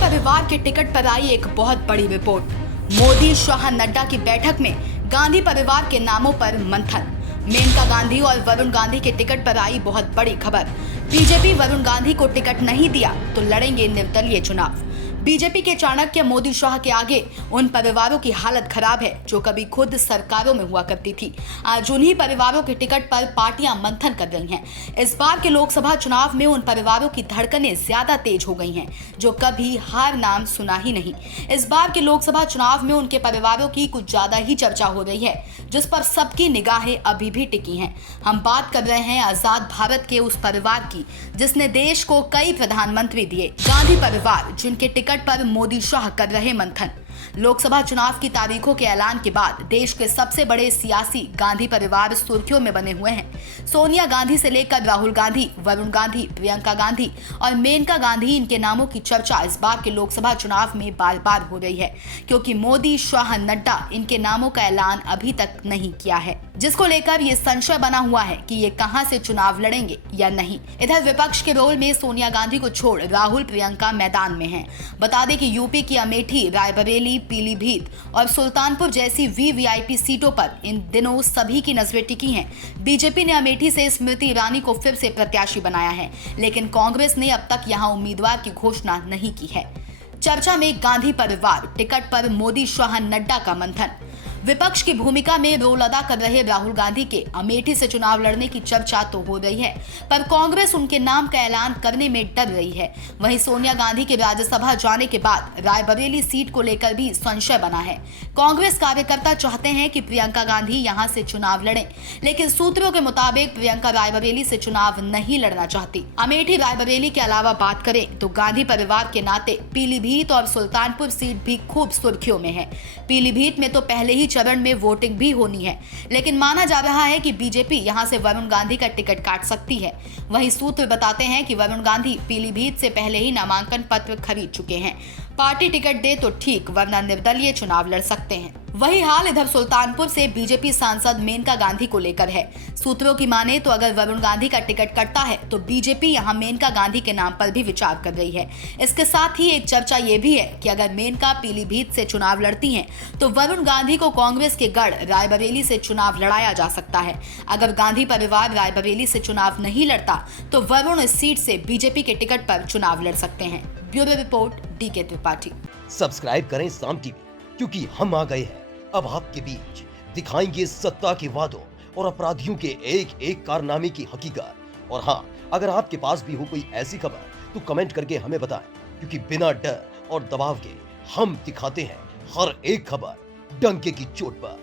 परिवार के टिकट पर आई एक बहुत बड़ी रिपोर्ट। मोदी शाह नड्डा की बैठक में गांधी परिवार के नामों पर मंथन। मेनका गांधी और वरुण गांधी के टिकट पर आई बहुत बड़ी खबर। बीजेपी वरुण गांधी को टिकट नहीं दिया तो लड़ेंगे निर्दलीय चुनाव। बीजेपी के चाणक्य मोदी शाह के आगे उन परिवारों की हालत खराब है जो कभी खुद सरकारों में हुआ करती थी। आज उन्हीं परिवारों के टिकट पर पार्टियां मंथन कर रही हैं। इस बार के लोकसभा चुनाव में उन परिवारों की धड़कनें ज्यादा तेज हो गई हैं जो कभी हार नाम सुना ही नहीं। इस बार के लोकसभा चुनाव में उनके परिवारों की कुछ ज्यादा ही चर्चा हो रही है जिस पर सबकी निगाहें अभी भी टिकी हैं। हम बात कर रहे हैं आजाद भारत के उस परिवार की जिसने देश को कई प्रधानमंत्री दिए, गांधी परिवार, जिनके टिकट पर मोदी शाह कर रहे मंथन। लोकसभा चुनाव की तारीखों के ऐलान के बाद देश के सबसे बड़े सियासी गांधी परिवार सुर्खियों में बने हुए हैं। सोनिया गांधी से लेकर राहुल गांधी, वरुण गांधी, प्रियंका गांधी और मेनका गांधी, इनके नामों की चर्चा इस बार के लोकसभा चुनाव में बार बार हो रही है क्योंकि मोदी शाह नड्डा इनके नामों का ऐलान अभी तक नहीं किया है, जिसको लेकर ये संशय बना हुआ है कि ये कहां से चुनाव लड़ेंगे या नहीं। इधर विपक्ष के रोल में सोनिया गांधी को छोड़ राहुल, प्रियंका मैदान में हैं। बता दें कि यूपी की अमेठी, रायबरेली, पीलीभीत और सुल्तानपुर जैसी वीवीआईपी सीटों पर इन दिनों सभी की नजरें टिकी हैं। बीजेपी ने अमेठी से स्मृति ईरानी को फिर से प्रत्याशी बनाया है, लेकिन कांग्रेस ने अब तक यहां उम्मीदवार की घोषणा नहीं की है। चर्चा में गांधी परिवार, टिकट पर मोदी शाह नड्डा का मंथन। विपक्ष की भूमिका में रोल अदा कर रहे राहुल गांधी के अमेठी से चुनाव लड़ने की चर्चा तो हो रही है, पर कांग्रेस उनके नाम का ऐलान करने में डर रही है। वहीं सोनिया गांधी के राज्यसभा जाने के बाद रायबरेली सीट को लेकर भी संशय बना है। कांग्रेस कार्यकर्ता चाहते हैं कि प्रियंका गांधी यहां से चुनाव लड़ें, लेकिन सूत्रों के मुताबिक प्रियंका रायबरेली से चुनाव नहीं लड़ना चाहती। अमेठी, रायबरेली के अलावा बात करें तो गांधी परिवार के नाते पीलीभीत और सुल्तानपुर सीट भी खूब सुर्खियों में है। पीलीभीत में तो पहले ही चरण में वोटिंग भी होनी है, लेकिन माना जा रहा है कि बीजेपी यहां से वरुण गांधी का टिकट काट सकती है। वहीं सूत्र बताते हैं कि वरुण गांधी पीलीभीत से पहले ही नामांकन पत्र खरीद चुके हैं। पार्टी टिकट दे तो ठीक, वरना निर्दलीय चुनाव लड़ सकते हैं। वही हाल इधर सुल्तानपुर से बीजेपी सांसद मेनका गांधी को लेकर है। सूत्रों की माने तो अगर वरुण गांधी का टिकट कटता है तो बीजेपी यहां मेनका गांधी के नाम पर भी विचार कर रही है। इसके साथ ही एक चर्चा ये भी है कि अगर मेनका पीलीभीत से चुनाव लड़ती हैं तो वरुण गांधी को कांग्रेस के गढ़ रायबरेली से चुनाव लड़ाया जा सकता है। अगर गांधी परिवार रायबरेली से चुनाव नहीं लड़ता तो वरुण इस सीट से बीजेपी के टिकट पर चुनाव लड़ सकते हैं। Bureau report, DK Tripathi. Subscribe करें साम टीवी, क्योंकि हम आ गए हैं अब आपके बीच। दिखाएंगे सत्ता के वादों और अपराधियों के एक एक कारनामे की हकीकत। और हाँ, अगर आपके पास भी हो कोई ऐसी खबर तो कमेंट करके हमें बताएं, क्योंकि बिना डर और दबाव के हम दिखाते हैं हर एक खबर डंके की चोट पर।